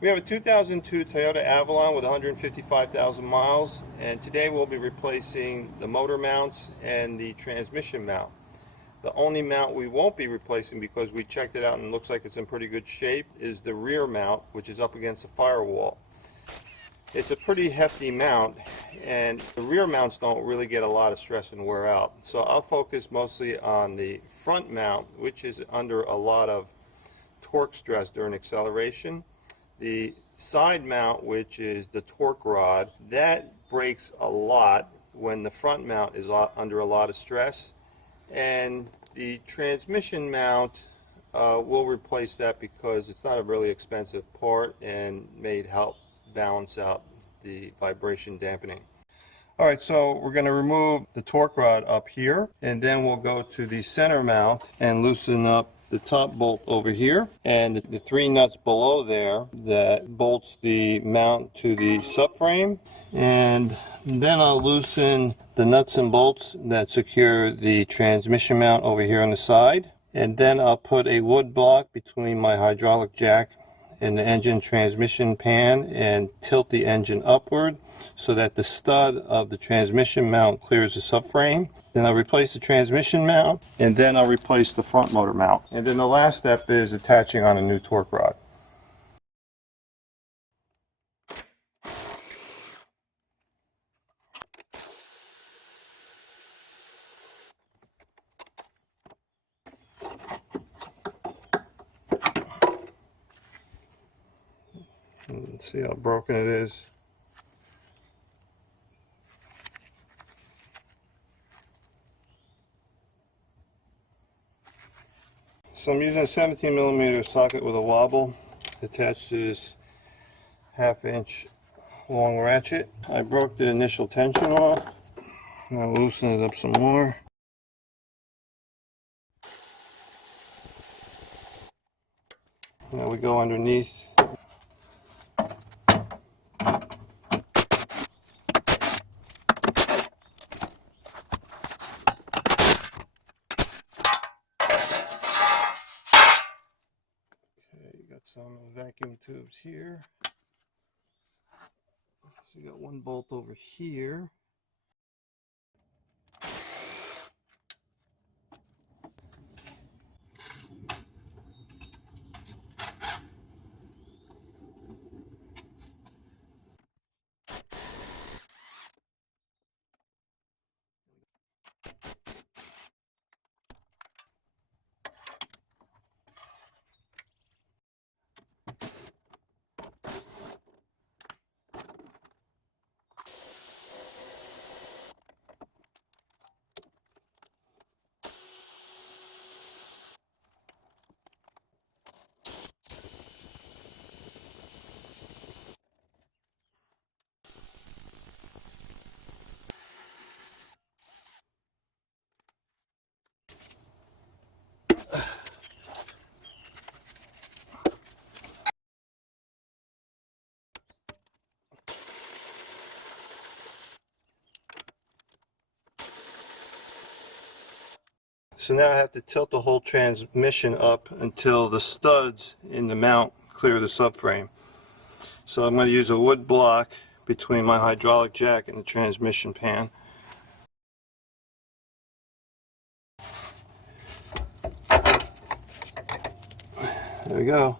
We have a 2002 Toyota Avalon with 155,000 miles, and today we'll be replacing the motor mounts and the transmission mount. The only mount we won't be replacing, because we checked it out and it looks like it's in pretty good shape, is the rear mount, which is up against the firewall. It's a pretty hefty mount, and the rear mounts don't really get a lot of stress and wear out. So I'll focus mostly on the front mount, which is under a lot of torque stress during acceleration. The side mount, which is the torque rod, that breaks a lot when the front mount is under a lot of stress. And the transmission mount, we'll replace that because it's not a really expensive part and may help balance out the vibration dampening. Alright, so we're going to remove the torque rod up here, and then we'll go to the center mount and loosen up the top bolt over here, and the three nuts below there that bolts the mount to the subframe. And then I'll loosen the nuts and bolts that secure the transmission mount over here on the side. And then I'll put a wood block between my hydraulic jack and the engine transmission pan and tilt the engine upward so that the stud of the transmission mount clears the subframe. Then I'll replace the transmission mount, and then I'll replace the front motor mount. And then the last step is attaching on a new torque rod. Let's see how broken it is. So I'm using a 17mm socket with a wobble attached to this 1/2 inch long ratchet. I broke the initial tension off. I'll loosen it up some more. Now we go underneath. Some vacuum tubes here. So you got one bolt over here. So now I have to tilt the whole transmission up until the studs in the mount clear the subframe. So I'm going to use a wood block between my hydraulic jack and the transmission pan. There we go.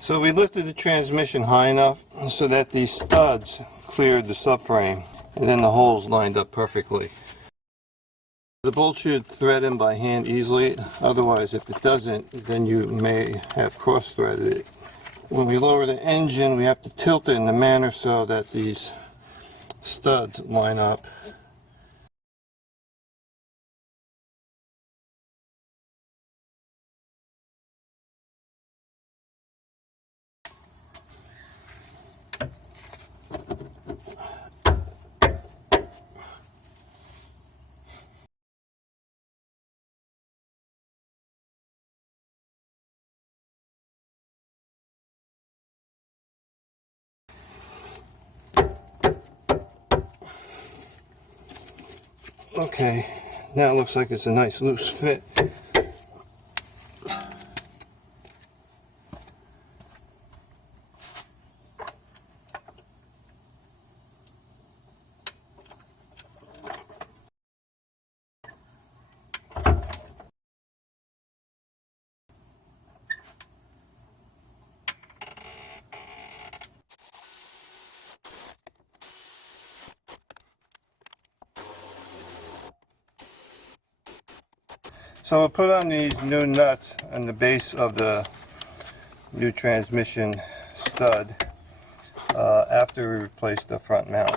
So we lifted the transmission high enough so that these studs cleared the subframe, and then the holes lined up perfectly. The bolt should thread in by hand easily, otherwise if it doesn't, then you may have cross-threaded it. When we lower the engine, we have to tilt it in a manner so that these studs line up. Okay, Now it looks like it's a nice loose fit. So we'll put on these new nuts on the base of the new transmission stud after we replace the front mount.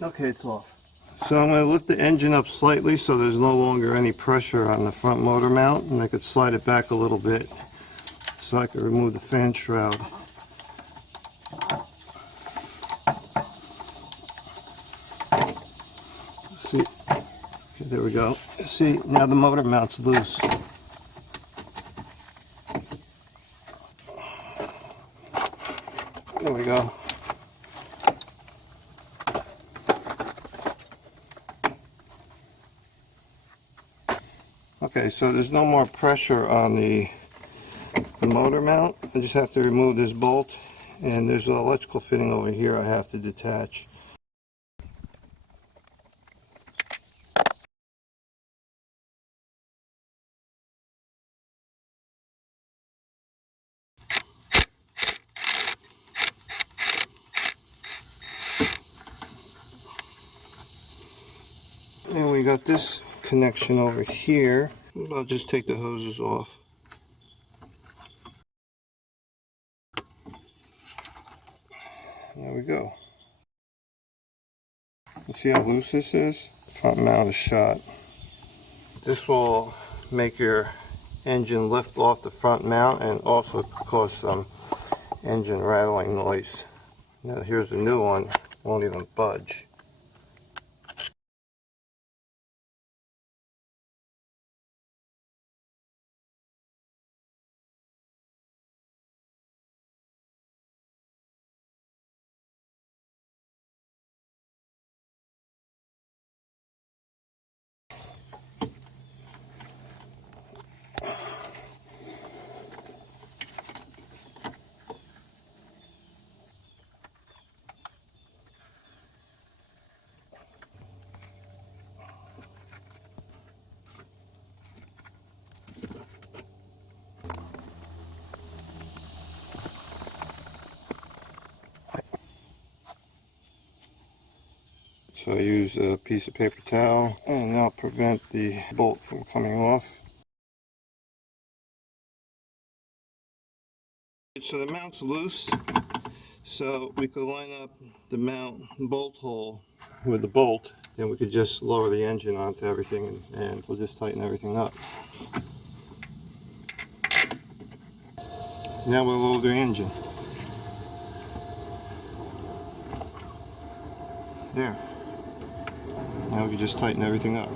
Okay, it's off. So I'm going to lift the engine up slightly so there's no longer any pressure on the front motor mount, and I could slide it back a little bit so I could remove the fan shroud. See, okay, there we go. See, now the motor mount's loose. There we go. Okay, so there's no more pressure on the motor mount. I just have to remove this bolt, and there's an electrical fitting over here I have to detach. And we got this connection over here. I'll just take the hoses off. There we go. You see how loose this is? Front mount is shot. This will make your engine lift off the front mount and also cause some engine rattling noise. Now here's the new one, won't even budge. So I use a piece of paper towel, and that'll prevent the bolt from coming off. So the mount's loose, so we could line up the mount bolt hole with the bolt, and we could just lower the engine onto everything, and we'll just tighten everything up. Now we'll lower the engine. There. Now we can just tighten everything up.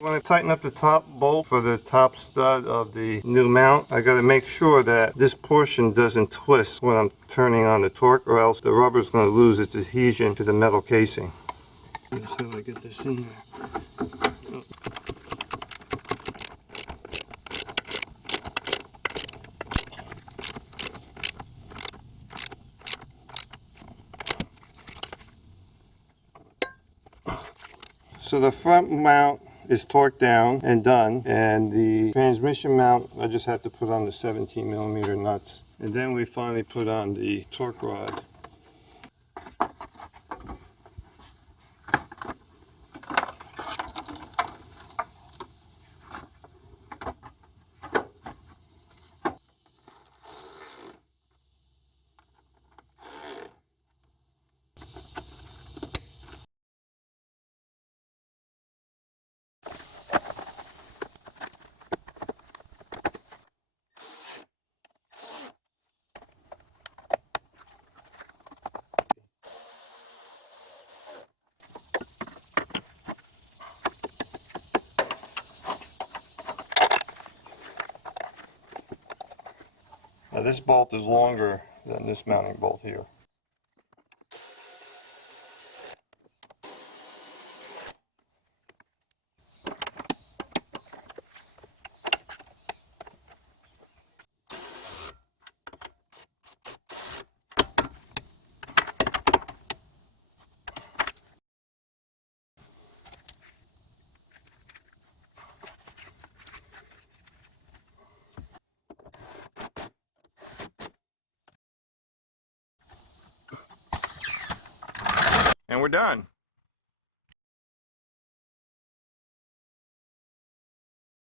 When I tighten up the top bolt for the top stud of the new mount, I got to make sure that this portion doesn't twist when I'm turning on the torque, or else the rubber is going to lose its adhesion to the metal casing. Let's see if I get this in there. So the front mount is torqued down and done, and the transmission mount I just have to put on the 17mm nuts, and then we finally put on the torque rod. Now this bolt is longer than this mounting bolt here. And we're done.